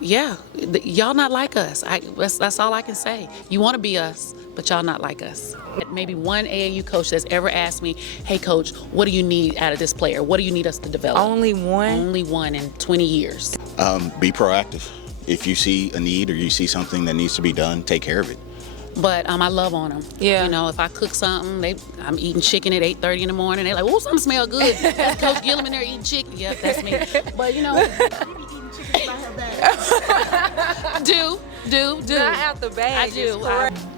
y'all not like us. That's all I can say. You want to be us, but y'all not like us. Maybe one AAU coach that's ever asked me, hey coach, what do you need out of this player? What do you need us to develop? Only one? Only one in 20 years. Be proactive. If you see a need or you see something that needs to be done, take care of it. But I love on them. Yeah. You know, if I cook something, I'm eating chicken at 8:30 in the morning. They're like, oh, something smells good. That's Coach Gillum in there eating chicken. Yep, that's me. But you know, do. Not out the bag. I do.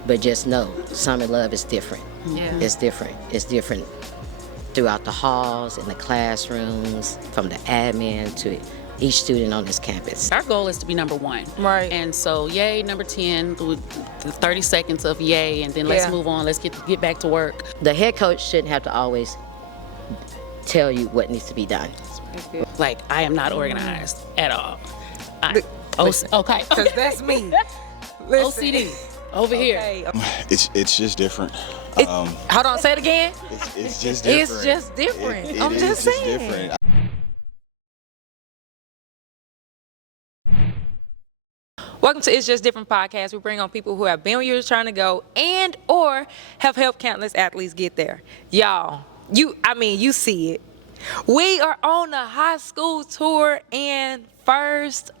But just know, Summit Love is different. Yeah. It's different. It's different throughout the halls, in the classrooms, from the admin to each student on this campus. Our goal is to be number one. Right. And so, yay, number 10, the 30 seconds of yay, and then let's move on. Let's get back to work. The head coach shouldn't have to always tell you what needs to be done. Like, I am not organized at all. Okay. Because that's me. Listen. OCD over here. It's just different. Hold on, say it again. It's just different. It's just different. I'm It's just saying. different. Welcome to It's Just Different podcast. We bring on people who have been where you're trying to go and or have helped countless athletes get there. Y'all, you see it. We are on a high school tour, and first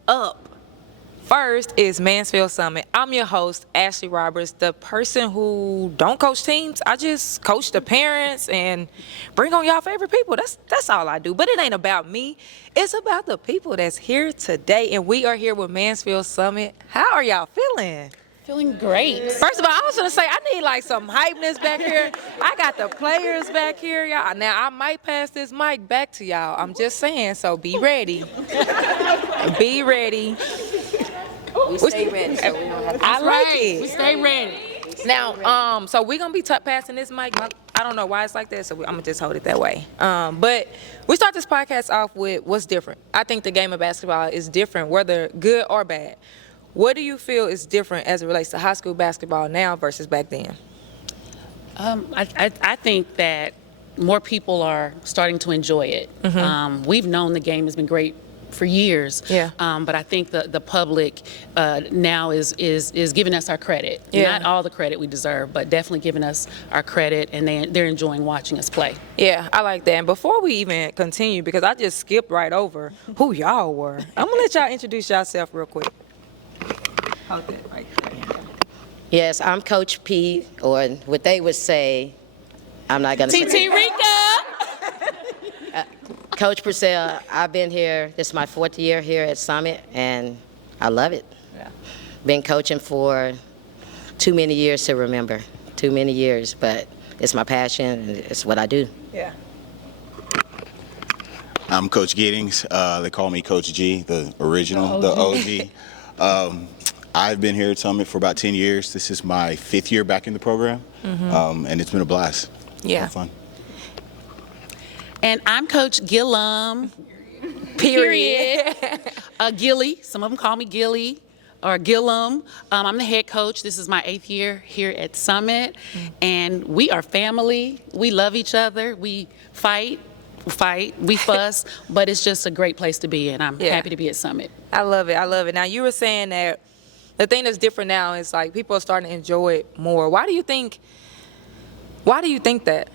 is Mansfield Summit. I'm your host, Ashley Roberts, the person who don't coach teams. I just coach the parents and bring on y'all favorite people. That's all I do. But it ain't about me. It's about the people that's here today, and we are here with Mansfield Summit. How are y'all feeling? Feeling great. First of all, I was gonna say I need like some hypeness back here. I got the players back here, y'all. Now I might pass this mic back to y'all. I'm just saying, so be ready. Be ready. We stay ready, so we don't have to. I like it. We stay ready. Now, so we're gonna be passing this mic. I don't know why it's like that, so I'm gonna just hold it that way. But we start this podcast off with what's different. I think the game of basketball is different, whether good or bad. What do you feel is different as it relates to high school basketball now versus back then? I think that more people are starting to enjoy it. Mm-hmm. We've known the game has been great for years. Yeah. But I think the public now is giving us our credit. Yeah. Not all the credit we deserve, but definitely giving us our credit, and they're enjoying watching us play. Yeah, I like that. And before we even continue, because I just skipped right over who y'all were, I'm gonna let y'all introduce yourself real quick. Hold that right there. Yes, I'm Coach P, or what they would say, I'm not gonna say. TT Rika! Coach Purcell, I've been here, this is my 4th year here at Summit, and I love it. Yeah. Been coaching for too many years to remember, too many years, but it's my passion, and it's what I do. Yeah. I'm Coach Giddings. They call me Coach G, the original, the OG. I've been here at Summit for about 10 years. This is my 5th year back in the program, and it's been a blast. Yeah. Fun. And I'm Coach Gillum. Period. Gilly. Some of them call me Gilly or Gillum. I'm the head coach. This is my 8th year here at Summit, and we are family. We love each other. We fight, we fuss, but it's just a great place to be, and I'm happy to be at Summit. I love it. Now, you were saying that the thing that's different now is like people are starting to enjoy it more. Why do you think that?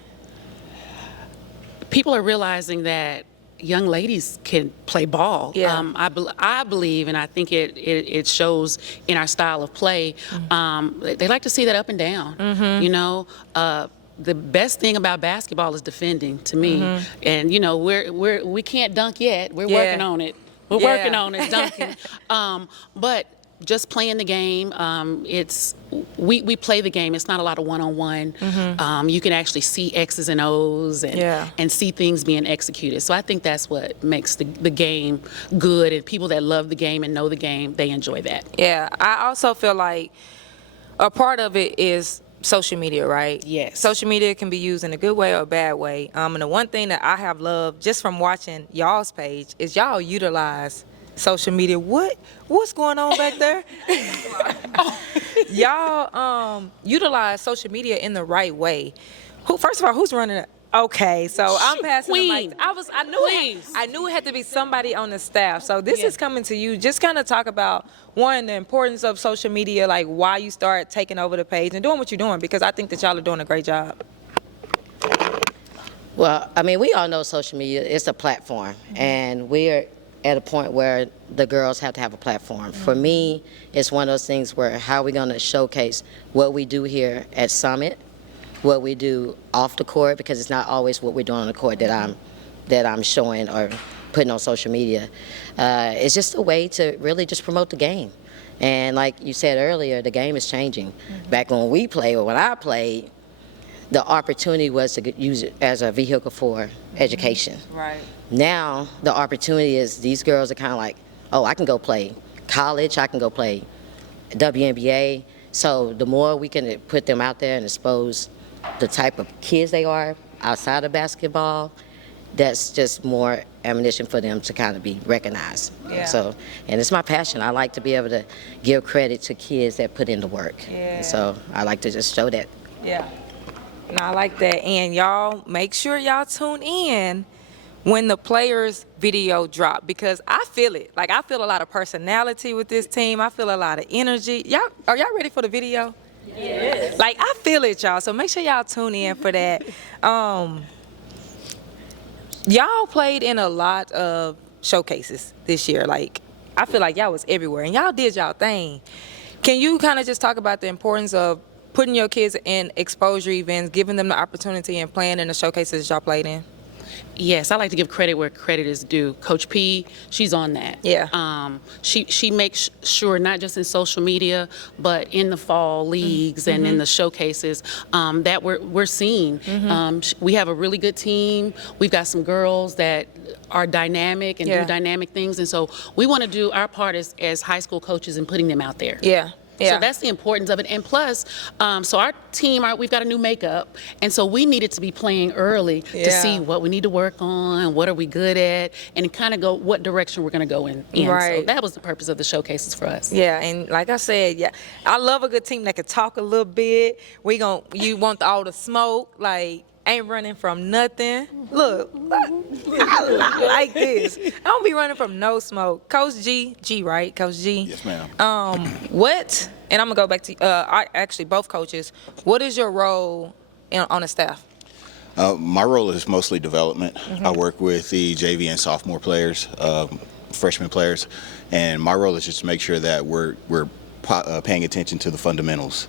People are realizing that young ladies can play ball. Yeah. I believe, and I think it shows in our style of play. They like to see that up and down. You know, the best thing about basketball is defending, to me. And you know, we can't dunk yet. We're working on it. We're working on it, dunking. But just playing the game, we play the game. It's not a lot of one-on-one. You can actually see X's and O's and see things being executed. So I think that's what makes the game good, and people that love the game and know the game, they enjoy that. Yeah, I also feel like a part of it is social media, right? Yes. Social media can be used in a good way or a bad way. And the one thing that I have loved just from watching y'all's page is y'all utilize social media. What's going on back there? Y'all utilize social media in the right way. First of all, who's running it? Okay, so I'm passing Queen. the mic. Please. I knew it had to be somebody on the staff. So this is coming to you. Just kind of talk about one, the importance of social media, like why you start taking over the page and doing what you're doing, because I think that y'all are doing a great job. Well, I mean, we all know social media is a platform, and we're at a point where the girls have to have a platform. For me, it's one of those things where how are we going to showcase what we do here at Summit, what we do off the court, because it's not always what we're doing on the court that I'm showing or putting on social media. It's just a way to really just promote the game. And like you said earlier, the game is changing. Back when we played, or when I played, the opportunity was to use it as a vehicle for education. Right. Now, the opportunity is these girls are kind of like, oh, I can go play college, I can go play WNBA. So the more we can put them out there and expose the type of kids they are outside of basketball, that's just more ammunition for them to kind of be recognized. Yeah. So, and it's my passion. I like to be able to give credit to kids that put in the work. Yeah. And so I like to just show that. Yeah. And I like that. And y'all, make sure y'all tune in when the players' video drop, because I feel it. Like, I feel a lot of personality with this team. I feel a lot of energy. Are y'all ready for the video? Yes. Like, I feel it, y'all. So make sure y'all tune in for that. Y'all played in a lot of showcases this year. Like, I feel like y'all was everywhere, and y'all did y'all thing. Can you kind of just talk about the importance of putting your kids in exposure events, giving them the opportunity and playing in the showcases y'all played in? Yes, I like to give credit where credit is due. Coach P, she's on that. Yeah. She makes sure, not just in social media, but in the fall leagues and in the showcases, that we're seen. We have a really good team. We've got some girls that are dynamic and do dynamic things, and so we want to do our part as high school coaches in putting them out there. Yeah. Yeah. So that's the importance of it. And plus, so our team, we've got a new makeup, and so we needed to be playing early to see what we need to work on, what are we good at, and kind of go what direction we're going to go in. Right. So that was the purpose of the showcases for us. Yeah, and like I said, I love a good team that can talk a little bit. You want all the smoke, like, ain't running from nothing. Look, I like this. I don't be running from no smoke. Coach G, right? Coach G. Yes, ma'am. What? And I'm gonna go back to actually both coaches. What is your role on the staff? My role is mostly development. I work with the JV and sophomore players, freshman players, and my role is just to make sure that we're paying attention to the fundamentals,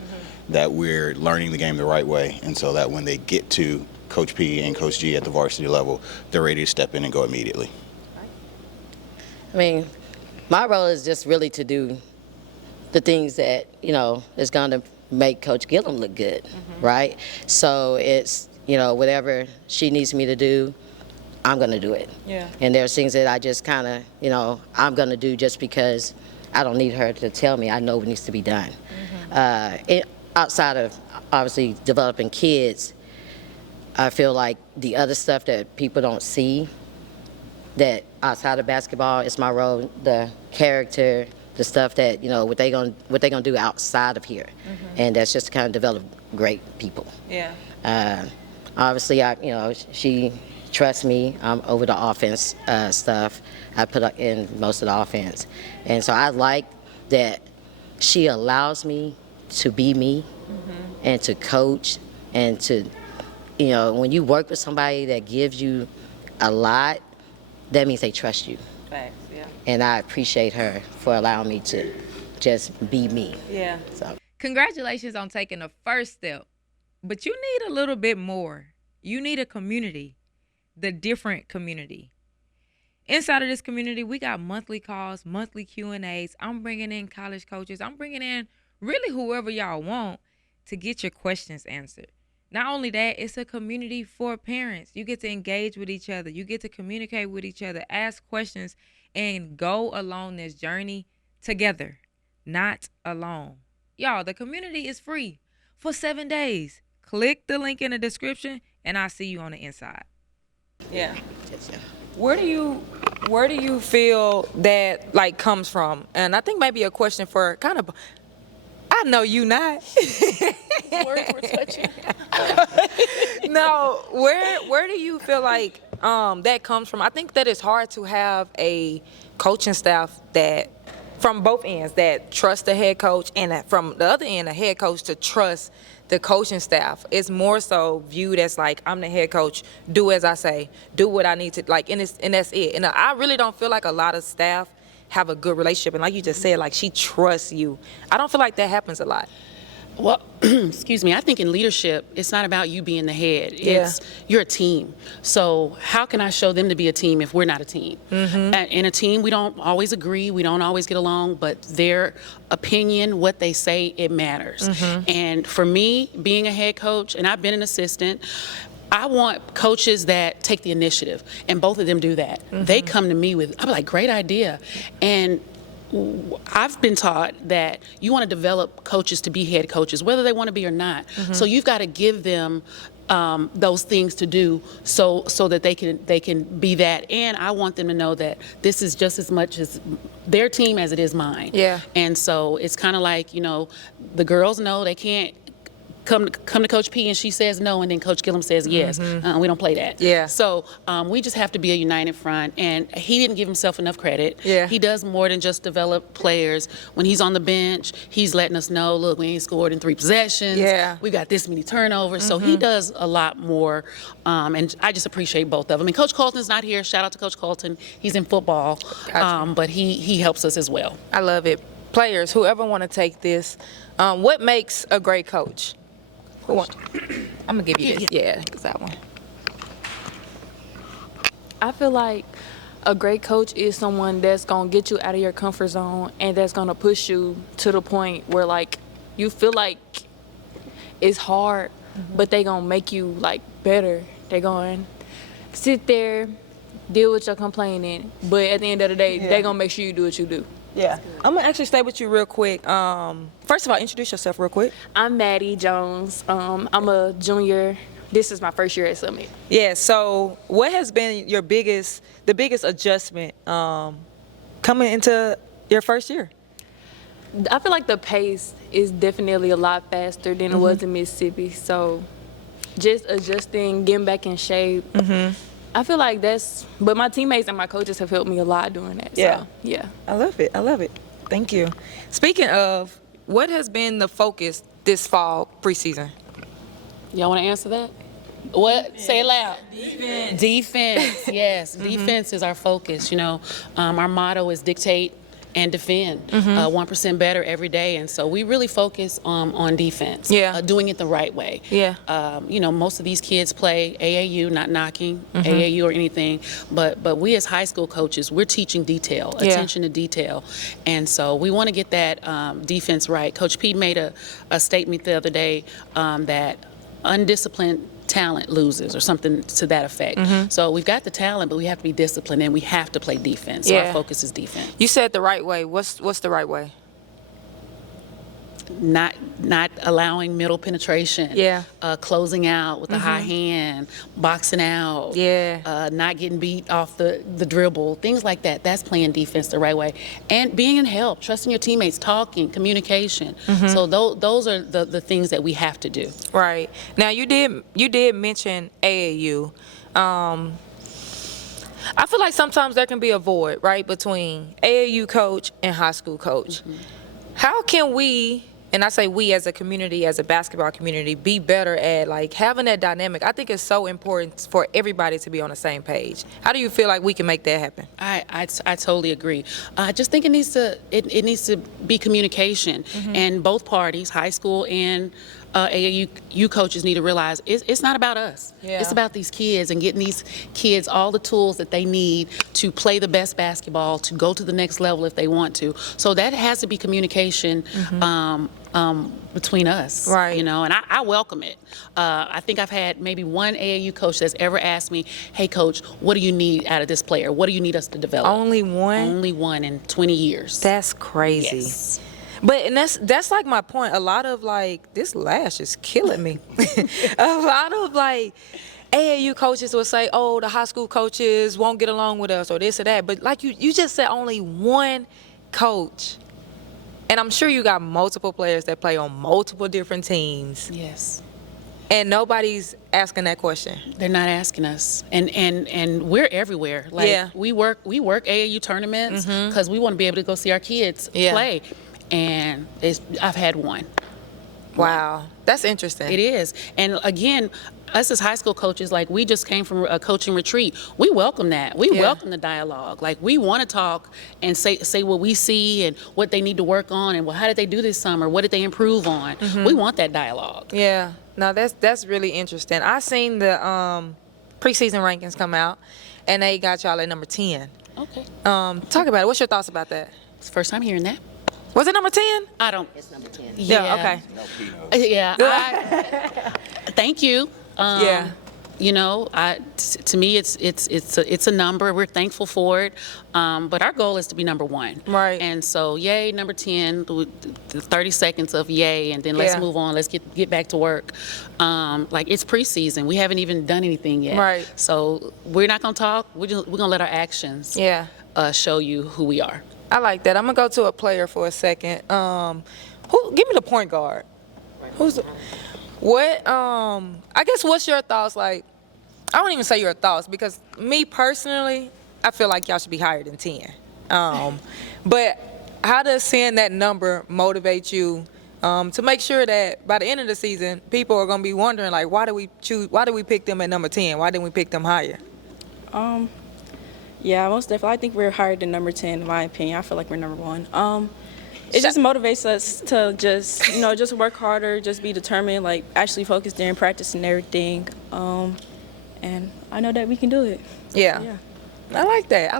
that we're learning the game the right way, and so that when they get to Coach P and Coach G at the varsity level, they're ready to step in and go immediately. I mean, my role is just really to do the things that, is going to make Coach Gillum look good, right? So it's, whatever she needs me to do, I'm going to do it. Yeah. And there's things that I just kind of, I'm going to do just because I don't need her to tell me. I know what needs to be done. Outside of, obviously, developing kids, I feel like the other stuff that people don't see, that outside of basketball, it's my role, the character, the stuff that, what they gonna do outside of here. And that's just to kind of develop great people. Yeah. Obviously, she trusts me over the offense stuff. I put in most of the offense. And so I like that she allows me to be me and to coach and to, when you work with somebody that gives you a lot, that means they trust you. Thanks, yeah. And I appreciate her for allowing me to just be me. Yeah. So. Congratulations on taking the first step, but you need a little bit more. You need a community, the different community. Inside of this community, we got monthly calls, monthly Q&As. I'm bringing in college coaches. I'm bringing in really whoever y'all want to get your questions answered. Not only that, it's a community for parents. You get to engage with each other. You get to communicate with each other, ask questions, and go along this journey together, not alone. Y'all, the community is free for 7 days. Click the link in the description, and I'll see you on the inside. Yeah. Yes, yeah. Where do you feel that comes from? And I think maybe a question for I know you not. Words were touching. No, where do you feel like that comes from? I think that it's hard to have a coaching staff that, from both ends, that trust the head coach, and that from the other end, a head coach to trust the coaching staff. It's more so viewed as like, I'm the head coach, do as I say, do what I need to, like, and that's it. And I really don't feel like a lot of staff have a good relationship. And like you just said, like, she trusts you. I don't feel like that happens a lot. Well, excuse me, I think in leadership, it's not about you being the head. It's you're a team. So how can I show them to be a team if we're not a team? In a team, we don't always agree, we don't always get along, but their opinion, what they say, it matters. And for me, being a head coach, and I've been an assistant, I want coaches that take the initiative, and both of them do that. They come to me with, I'm like, great idea. And I've been taught that you want to develop coaches to be head coaches, whether they want to be or not. So you've got to give them those things to do so that they can be that. And I want them to know that this is just as much as their team as it is mine. Yeah. And so it's kind of like, you know, the girls know they can't come to Coach P and she says no, and then Coach Gillum says yes. We don't play that. Yeah. So we just have to be a united front, and he didn't give himself enough credit. Yeah. He does more than just develop players. When he's on the bench, he's letting us know, look, we ain't scored in 3 possessions. Yeah. We got this many turnovers. So he does a lot more, and I just appreciate both of them. And Coach Colton's not here. Shout out to Coach Colton. He's in football, but he helps us as well. I love it. Players, whoever want to take this, what makes a great coach? I'm gonna give you this. Yeah, it's that one. I feel like a great coach is someone that's gonna get you out of your comfort zone and that's gonna push you to the point where like you feel like it's hard, but they gonna make you like better. They gonna sit there, deal with your complaining, but at the end of the day, they gonna make sure you do what you do. Yeah. I'm gonna actually stay with you real quick. First of all, introduce yourself real quick. I'm Maddie Jones. I'm a junior. This is my first year at Summit. Yeah. So, what has been the biggest adjustment coming into your first year? I feel like the pace is definitely a lot faster than it was in Mississippi. So, just adjusting, getting back in shape. I feel like but my teammates and my coaches have helped me a lot doing that. Yeah. So, yeah. I love it. I love it. Thank you. Speaking of, what has been the focus this fall preseason? Y'all want to answer that? What? Say it loud. Defense. Yes. Defense is our focus. You know, our motto is dictate and defend. 1% better every day. And so we really focus on defense. Yeah. Doing it the right way. Yeah. You know, most of these kids play AAU, not knocking AAU or anything, but we as high school coaches, we're teaching detail, attention to detail. And so we want to get that defense right. Coach Pete made a statement the other day that undisciplined talent loses, or something to that effect. So we've got the talent, but we have to be disciplined, and we have to play defense. So our focus is defense. You said the right way. What's the right way? Not allowing middle penetration. Yeah. Closing out with a high hand, boxing out. Yeah. Not getting beat off the dribble, things like that. That's playing defense the right way. And being in help, trusting your teammates, talking, communication. So those are the things that we have to do. Right. Now you did mention AAU. I feel like sometimes there can be a void, right, between AAU coach and high school coach. How can we, and I say we as a community, as a basketball community, be better at like having that dynamic? I think it's so important for everybody to be on the same page. How do you feel like we can make that happen? I totally agree. I just think it needs to be communication, and both parties, high school and AAU coaches, need to realize it's not about us. Yeah. It's about these kids and getting these kids all the tools that they need to play the best basketball, to go to the next level if they want to. So that has to be communication between us. Right. You know, and I welcome it. I think I've had maybe one AAU coach that's ever asked me, hey, coach, what do you need out of this player? What do you need us to develop? Only one? Only one in 20 years. That's crazy. Yes. But and that's like my point. A lot of like, this lash is killing me. A lot of like AAU coaches will say, oh, the high school coaches won't get along with us or this or that. But like you just said, only one coach And I'm sure you got multiple players that play on multiple different teams, Yes. and nobody's asking that question. They're not asking us, and we're everywhere. Like Yeah. we work AAU tournaments because we want to be able to go see our kids play, and I've had one. Wow, that's interesting. It is, and again, us as high school coaches, like we just came from a coaching retreat. We welcome that. We welcome the dialogue. Like we want to talk and say what we see and what they need to work on, and well, how did they do this summer? What did they improve on? We want that dialogue. Yeah, no, that's really interesting. I seen the preseason rankings come out, and they got y'all at number 10. Okay. Talk about it. What's your thoughts about that? It's the first time hearing that. Was it number 10? I don't. It's number 10. Yeah. Okay. Yeah. Thank you. Yeah. You know, to me, it's a number. We're thankful for it, but our goal is to be number 1. Right. And so, yay, number 10. The 30 seconds of yay, and then let's Yeah. move on. Let's get back to work. Like it's preseason. We haven't even done anything yet. Right. So we're not gonna talk. We're gonna let our actions. Yeah. Show you who we are. I like that. I'm gonna go to a player for a second. Give me the point guard. I guess what's your thoughts? Like, I don't even say your thoughts, because me personally, I feel like y'all should be higher than 10. But how does seeing that number motivate you to make sure that by the end of the season, people are gonna be wondering, like, why do we pick them at number 10? Why didn't we pick them higher? Yeah, most definitely. I think we're higher than number 10, in my opinion. I feel like we're number 1. It just motivates us to just work harder, just be determined, like actually focus during practice and everything. And I know that we can do it. So, Yeah. I like that.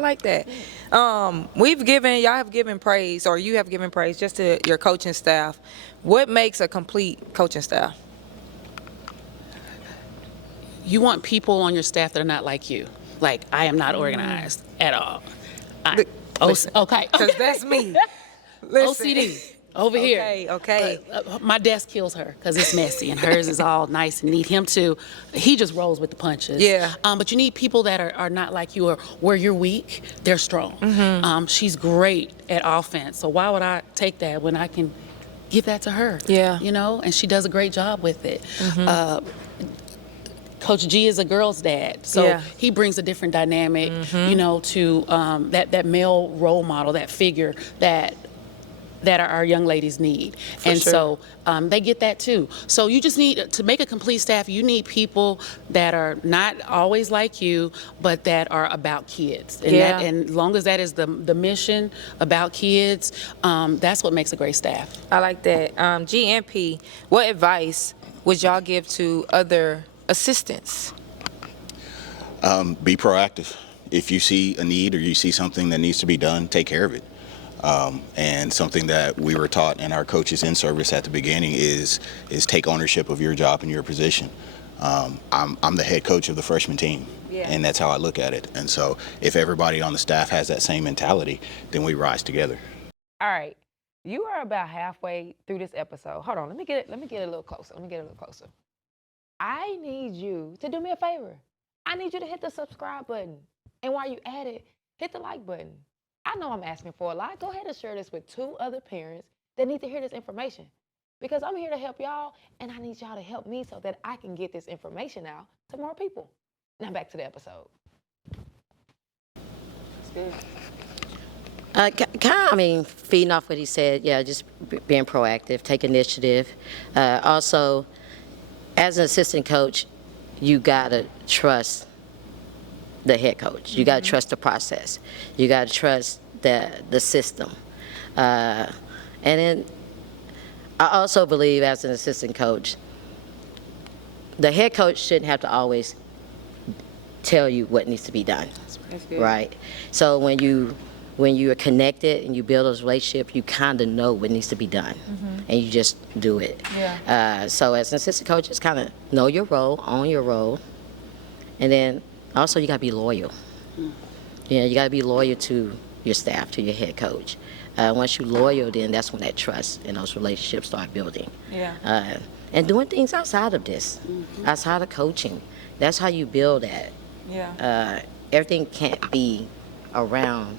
Y'all have given praise, or you have given praise just to your coaching staff. What makes a complete coaching staff? You want people on your staff that are not like you. Like, I am not organized at all. Okay. Because that's me. Listen. OCD over here. Okay. My desk kills her because it's messy, and hers is all nice and neat. Him too. He just rolls with the punches. Yeah. But you need people that are not like you, or where you're weak, they're strong. She's great at offense, so why would I take that when I can give that to her? Yeah. You know, and she does a great job with it. Coach G is a girl's dad, so he brings a different dynamic, you know, to that male role model, that figure that our young ladies need. So they get that too. So you just need to make a complete staff. You need people that are not always like you, but that are about kids. And and as long as that is the mission, about kids, that's what makes a great staff. I like that. GMP, what advice would y'all give to other assistants? Be proactive. If you see a need or you see something that needs to be done, take care of it. And something that we were taught in our coaches in service at the beginning is take ownership of your job and your position. I'm the head coach of the freshman team, and that's how I look at it. And so if everybody on the staff has that same mentality, then we rise together. All right. You are about halfway through this episode. Hold on. Let me get a little closer. I need you to do me a favor. I need you to hit the subscribe button. And while you at it, hit the like button. I know I'm asking for a lot. Go ahead and share this with 2 other parents that need to hear this information. Because I'm here to help y'all, and I need y'all to help me so that I can get this information out to more people. Now back to the episode. Feeding off what he said, just being proactive, take initiative. Also, as an assistant coach, you gotta trust the head coach. You gotta trust the process. You gotta trust the system. And then I also believe, as an assistant coach, the head coach shouldn't have to always tell you what needs to be done. That's good. Right? So when you are connected and you build those relationships, you kind of know what needs to be done, and you just do it. So as an assistant coach, just kind of know your role, own your role, and then also you got to be loyal. You got to be loyal to your staff, to your head coach. Once you're loyal, then that's when that trust and those relationships start building. And doing things outside of this, outside of coaching, that's how you build that. Everything can't be around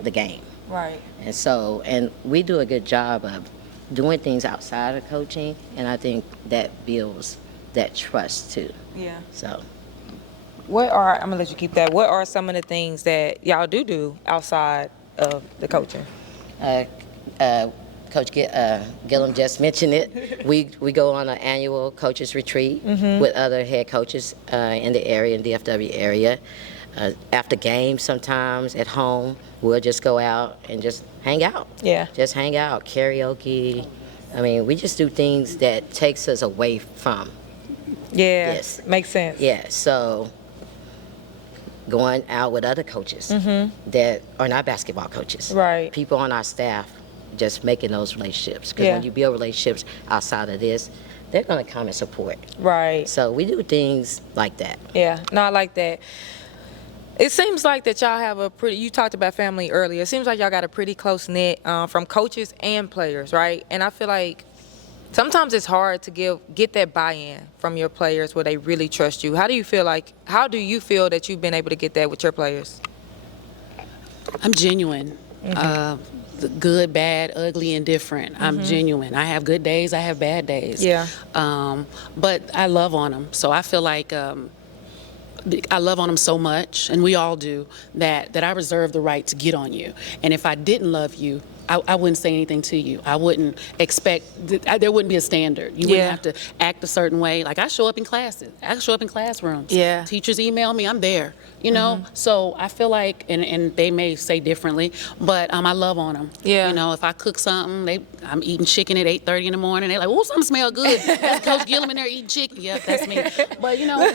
the game. Right. And so, and we do a good job of doing things outside of coaching, and I think that builds that trust too. Yeah. So, I'm gonna let you keep that. What are some of the things that y'all do outside of the coaching? Coach Gillum just mentioned it. We go on an annual coaches retreat with other head coaches in the area, in DFW area. After games, sometimes at home, we'll just go out and just hang out. Yeah. Just hang out, karaoke. I mean, we just do things that takes us away from. Yeah. Yes. Makes sense. Yeah. So going out with other coaches that are not basketball coaches. Right. People on our staff, just making those relationships. Because Yeah. when you build relationships outside of this, they're going to come and support. Right. So we do things like that. Yeah. No, I like that. It seems like that y'all have you talked about family earlier. It seems like y'all got a pretty close knit from coaches and players, right? And I feel like sometimes it's hard to get that buy-in from your players where they really trust you. How do you feel that you've been able to get that with your players? I'm genuine. The good, bad, ugly, and different. I'm genuine. I have good days. I have bad days. Yeah. But I love on them. So I feel like I love on them so much, and we all do, that I reserve the right to get on you. And if I didn't love you, I wouldn't say anything to you. I wouldn't expect, there wouldn't be a standard. You wouldn't have to act a certain way. Like, I show up in classes. I show up in classrooms. Yeah. Teachers email me, I'm there. You know? So I feel like, and they may say differently, but I love on them. Yeah. You know, if I cook something, I'm eating chicken at 8:30 in the morning. They're like, oh, something smell good. That's Coach Gillum in there eating chicken. Yep, that's me. But, you know.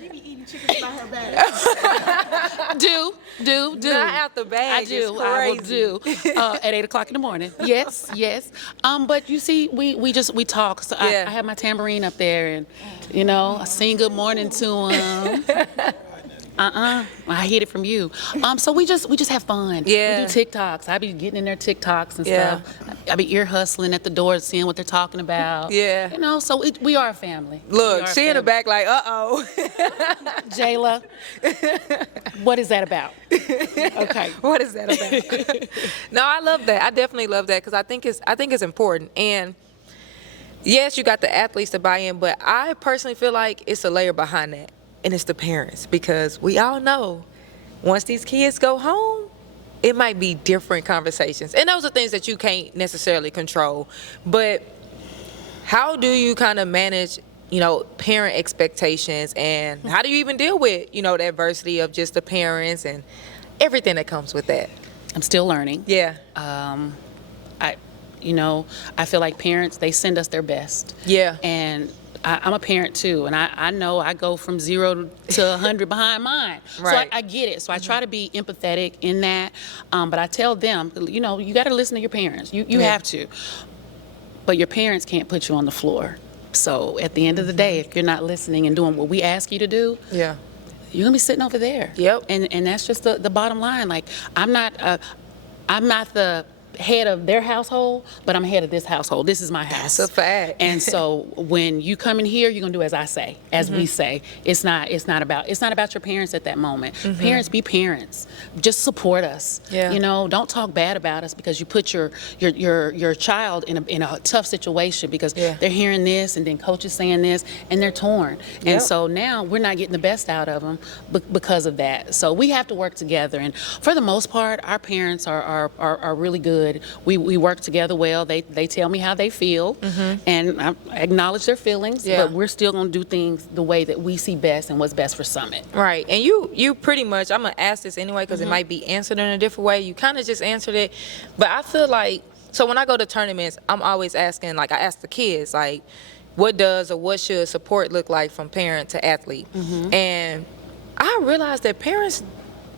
She be eating chicken by her bag. do. Not out the bag. I do. It's I will crazy. do. At 8 o'clock in the morning. Yes. But you see, we talk. So Yeah. I have my tambourine up there, and you know, I sing good morning to him. I hid it from you. So we just have fun. Yeah. We do TikToks. I be getting in their TikToks and Yeah. stuff. I be ear hustling at the door, seeing what they're talking about. Yeah. You know, so we are a family. Look, she in the back like, uh-oh. Jayla, what is that about? Okay. What is that about? No, I love that. I definitely love that because I think it's important. And yes, you got the athletes to buy in, but I personally feel like it's a layer behind that, and it's the parents, because we all know once these kids go home, it might be different conversations. And those are things that you can't necessarily control. But how do you kind of manage, you know, parent expectations, and how do you even deal with, you know, the adversity of just the parents and everything that comes with that? I'm still learning. Yeah. I feel like parents, they send us their best. Yeah. And I'm a parent too, and I know I go from 0 to 100 behind mine. Right. So I get it. So I try to be empathetic in that. But I tell them, you know, you got to listen to your parents. You have to. But your parents can't put you on the floor. So at the end of the day, if you're not listening and doing what we ask you to do, Yeah. you're gonna be sitting over there. Yep. And that's just the bottom line. Like, I'm not the head of their household, but I'm head of this household. This is my house. That's a fact. And so when you come in here, you're gonna do as I say, as we say. It's not about your parents at that moment. Parents, be parents. Just support us. Yeah. You know, don't talk bad about us because you put your child in a tough situation because Yeah. they're hearing this and then coach is saying this and they're torn. Yep. And so now we're not getting the best out of them because of that. So we have to work together. And for the most part, our parents are really good. We work together well. They tell me how they feel, and I acknowledge their feelings. Yeah. But we're still gonna do things the way that we see best and what's best for Summit. Right. And you pretty much, I'm going to ask this anyway because it might be answered in a different way. You kind of just answered it. But I feel like, so when I go to tournaments, I'm always asking, like I ask the kids, like, what does or what should support look like from parent to athlete? And I realized that parents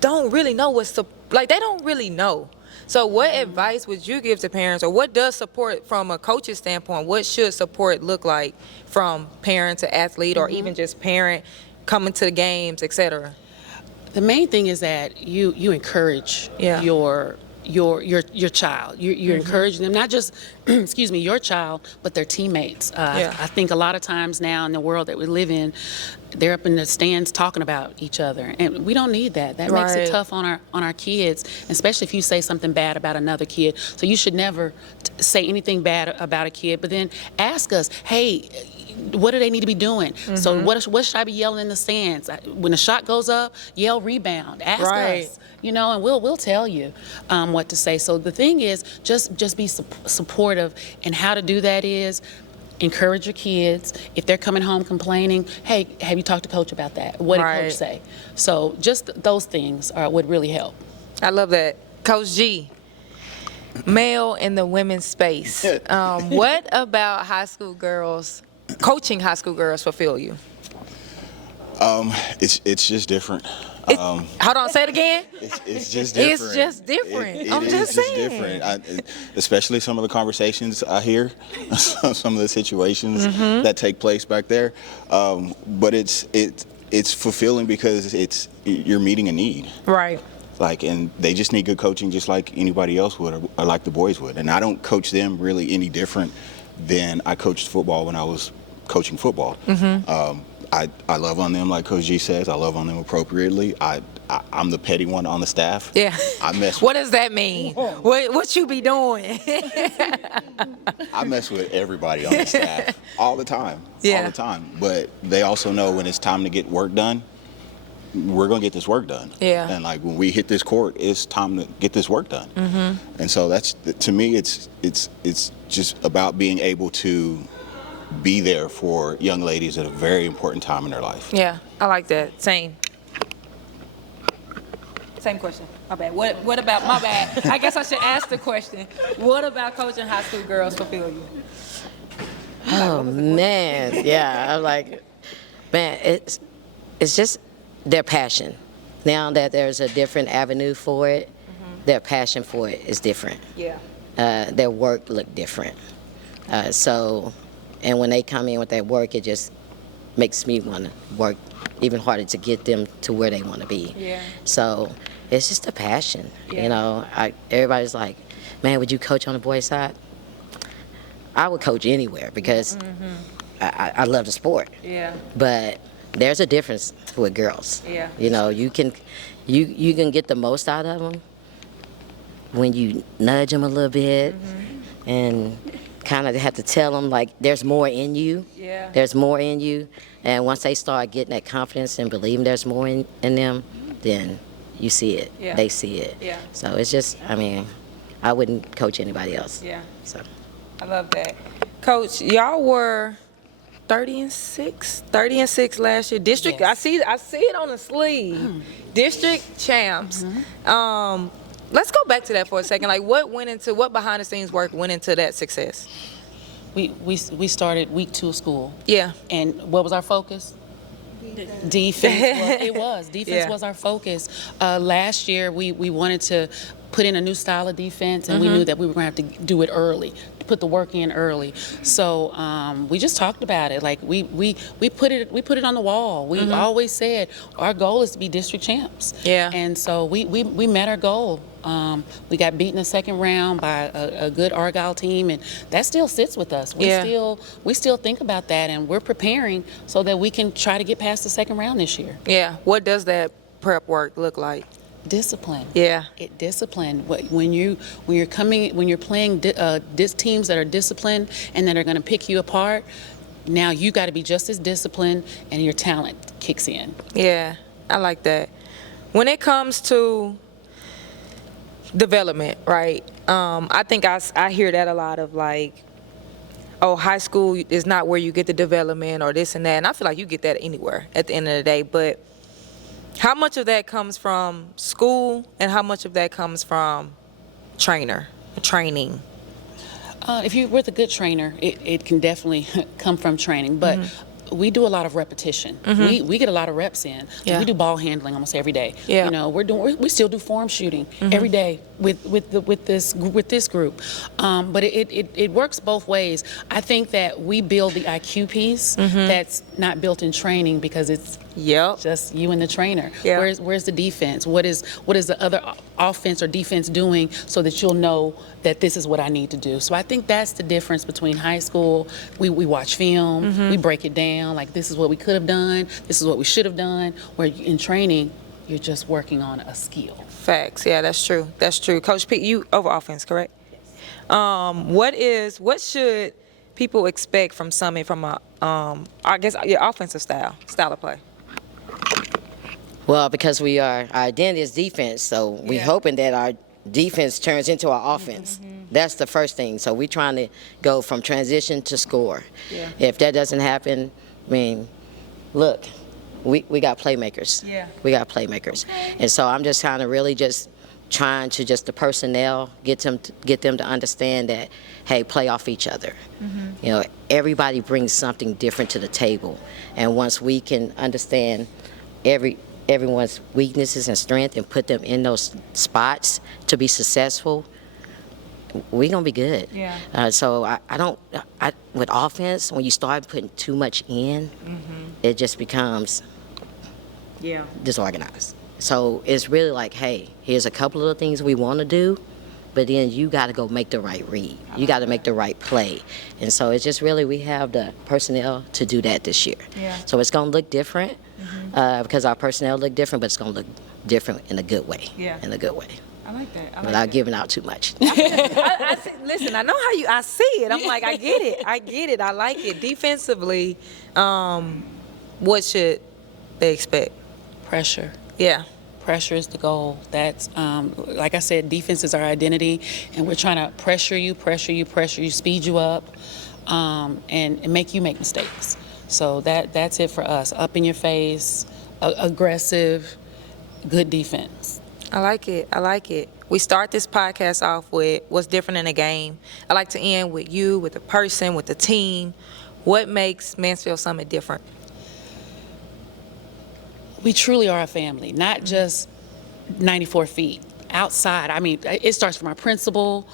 don't really know they don't really know. So what advice would you give to parents, or what does support from a coach's standpoint, what should support look like from parent to athlete, or even just parent coming to the games, et cetera? The main thing is that you encourage Yeah. your your child. You're encouraging them, not just, excuse me, your child, but their teammates. I think a lot of times now in the world that we live in, they're up in the stands talking about each other, and we don't need that. That makes it tough on our kids, especially if you say something bad about another kid. So you should never say anything bad about a kid, but then ask us, hey, what do they need to be doing? So what should I be yelling in the stands? When the shot goes up, yell rebound. Ask us, and we'll tell you what to say. So the thing is, just be supportive, and how to do that is encourage your kids. If they're coming home complaining, hey, have you talked to coach about that? What did coach say? So just those things would really help. I love that. Coach G, male in the women's space. What about high school girls, coaching high school girls fulfill you? It's just different. Hold on, say it again. It's just different. It's just different. I'm just saying. different. Especially some of the conversations I hear, some of the situations that take place back there. But it's fulfilling because you're meeting a need. Right. And they just need good coaching, just like anybody else would, or like the boys would. And I don't coach them really any different than I coached football when I was coaching football. I love on them, like Coach G says. I love on them appropriately. I'm the petty one on the staff. Yeah. I mess. What does that mean? What you be doing? I mess with everybody on the staff all the time. Yeah. All the time. But they also know when it's time to get work done, we're gonna get this work done. Yeah. And when we hit this court, it's time to get this work done. And so that's, to me, it's just about being able to be there for young ladies at a very important time in their life. Yeah, I like that. Same question. My bad. What about, my bad. I guess I should ask the question. What about coaching high school girls fulfill you? Oh, man. Yeah, I'm like, man, it's just their passion. Now that there's a different avenue for it, their passion for it is different. Yeah. Their work look different. And when they come in with their work, it just makes me want to work even harder to get them to where they want to be. Yeah. So it's just a passion. Yeah. Everybody's like, man, would you coach on the boys' side? I would coach anywhere because I love the sport. Yeah. But there's a difference with girls. Yeah. You can get the most out of them when you nudge them a little bit and kind of have to tell them, like, there's more in you. Yeah. There's more in you. And once they start getting that confidence and believing there's more in them, then you see it. Yeah. They see it. Yeah. So it's just, I wouldn't coach anybody else. Yeah. So. I love that. Coach, y'all were 30-6 last year. District, Yes. I see it on the sleeve. District champs. Let's go back to that for a second. Like, what behind the scenes work went into that success? We started week 2 of school. Yeah. And what was our focus? Defense. Defense Yeah. was our focus. Last year, we wanted to put in a new style of defense, and we knew that we were going to have to do it early, put the work in early. So we just talked about it. Like we put it on the wall. We always said our goal is to be district champs. Yeah. And so we met our goal. We got beaten the second round by a good Argyle team, and that still sits with us. We still think about that, and we're preparing so that we can try to get past the second round this year. Yeah. What does that prep work look like? Discipline. Yeah. Discipline. When you're playing teams that are disciplined and that are going to pick you apart, now you got to be just as disciplined, and your talent kicks in. Yeah, I like that. When it comes to development, right? I think I hear that a lot of, like, oh, high school is not where you get the development or this and that, and I feel like you get that anywhere at the end of the day. But how much of that comes from school, and how much of that comes from training? If you're with a good trainer, it can definitely come from training, but we do a lot of repetition. We get a lot of reps in. Yeah. We do ball handling almost every day. Yeah. We still do form shooting every day with this group. But it works both ways. I think that we build the IQ piece that's not built in training because it's Yep. Just you and the trainer. Yeah. Where's the defense? What is the other offense or defense doing so that you'll know that this is what I need to do? So I think that's the difference between high school. We watch film, we break it down, like this is what we could have done, this is what we should have done. Where in training, you're just working on a skill. Facts. Yeah, that's true. That's true. Coach P, you over offense, correct? What should people expect from Summit from I guess your offensive style of play? Well, because our identity is defense, so we're hoping that our defense turns into our offense. That's the first thing. So we're trying to go from transition to score. Yeah. If that doesn't happen, I mean, look, we got playmakers. Yeah. We got playmakers. And so I'm just kind of really just trying to the personnel, get them to understand that, hey, play off each other. You know, everybody brings something different to the table. And once we can understand everyone's weaknesses and strength and put them in those spots to be successful, we're going to be good. Yeah. So with offense, when you start putting too much in, it just becomes disorganized. So it's really like, hey, here's a couple of the things we want to do, but then you got to go make the right read. You got to make the right play. And so it's just really, we have the personnel to do that this year. Yeah. So it's going to look different because our personnel look different, but it's going to look different in a good way. Yeah. In a good way. I like that. Without giving out too much. I see, listen, I know how I see it. I'm like, I get it. I like it. Defensively, what should they expect? Pressure. Yeah. Pressure is the goal. That's, like I said, defense is our identity, and we're trying to pressure you, speed you up, and make you make mistakes. So that's it for us. Up in your face, aggressive, good defense. I like it. We start this podcast off with what's different in a game. I like to end with you, with the person, with the team. What makes Mansfield Summit different? We truly are a family, not just 94 feet. Outside, I mean, it starts from our principal,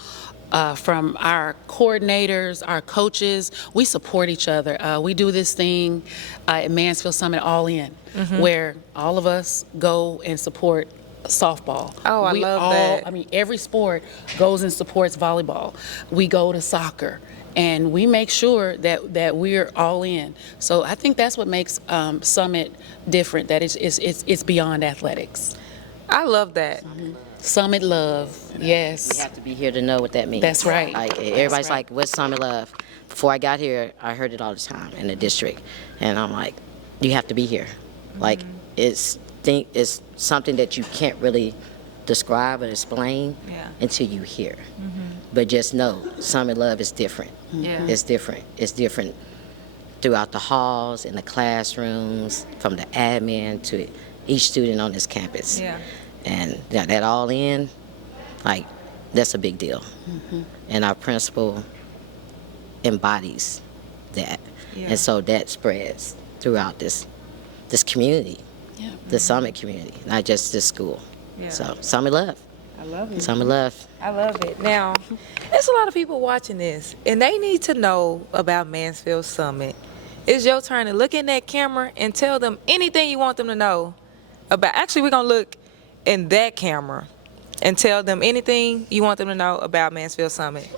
from our coordinators, our coaches. We support each other. We do this thing at Mansfield Summit All In, where all of us go and support softball. Oh, I love that. I mean, every sport goes and supports volleyball. We go to soccer. And we make sure that we're all in. So I think that's what makes Summit different, that it's beyond athletics. I love that. Summit love, yes. You have to be here to know what that means. That's right. Like, everybody's like, what's Summit love? Before I got here, I heard it all the time in the district. And I'm like, you have to be here. Like, it's something that you can't really describe or explain until you hear. But just know, Summit love is different. Yeah. It's different. It's different throughout the halls, in the classrooms, from the admin to each student on this campus. Yeah. And that all in, like, that's a big deal. And our principal embodies that. Yeah. And so that spreads throughout this community, the Summit community, not just this school. Yeah. So, Summit love. I love it. Summit love. I love it. Now, there's a lot of people watching this, and they need to know about Mansfield Summit. It's your turn to look in that camera and tell them anything you want them to know about. Actually, we're going to look in that camera and tell them anything you want them to know about Mansfield Summit.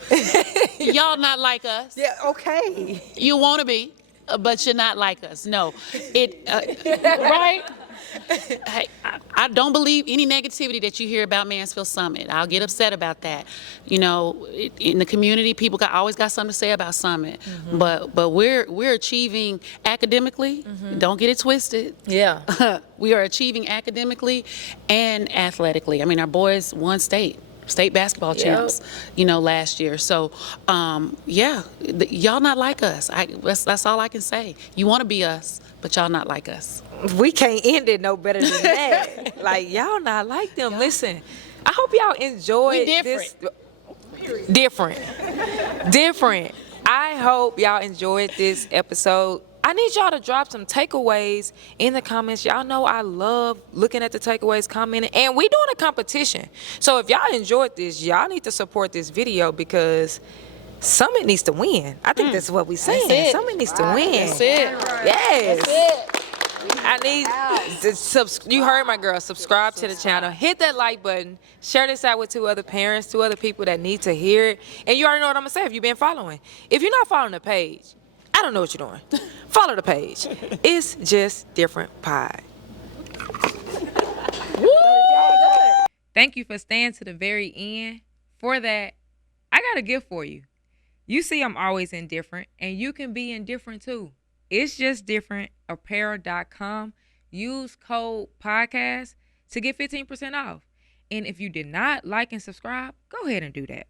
Y'all not like us. Yeah, okay. You want to be, but you're not like us. No. Right? Hey, I don't believe any negativity that you hear about Mansfield Summit. I'll get upset about that. You know, in the community, people always got something to say about Summit. But we're achieving academically. Don't get it twisted. Yeah. We are achieving academically and athletically. I mean, our boys won state basketball champs, last year. So, y'all not like us. That's all I can say. You want to be us, but y'all not like us. We can't end it no better than that. Like, y'all not like them. Listen, I hope y'all enjoyed this. Different. I hope y'all enjoyed this episode. I need y'all to drop some takeaways in the comments. Y'all know I love looking at the takeaways, commenting, and we doing a competition. So if y'all enjoyed this, y'all need to support this video because Summit needs to win. I think that's what we saying. Summit needs to win. That's it. Yes. That's it. I need you heard my girl. Subscribe to the channel. Hit that like button. Share this out with 2 other parents, 2 other people that need to hear it. And you already know what I'm gonna say if you've been following. If you're not following the page, I don't know what you're doing. Follow the page. It's just different pie. Thank you for staying to the very end. For that, I got a gift for you. You see I'm always indifferent, and you can be indifferent too. It's just different. Apparel.com. Use code podcast to get 15% off. And if you did not like and subscribe, go ahead and do that.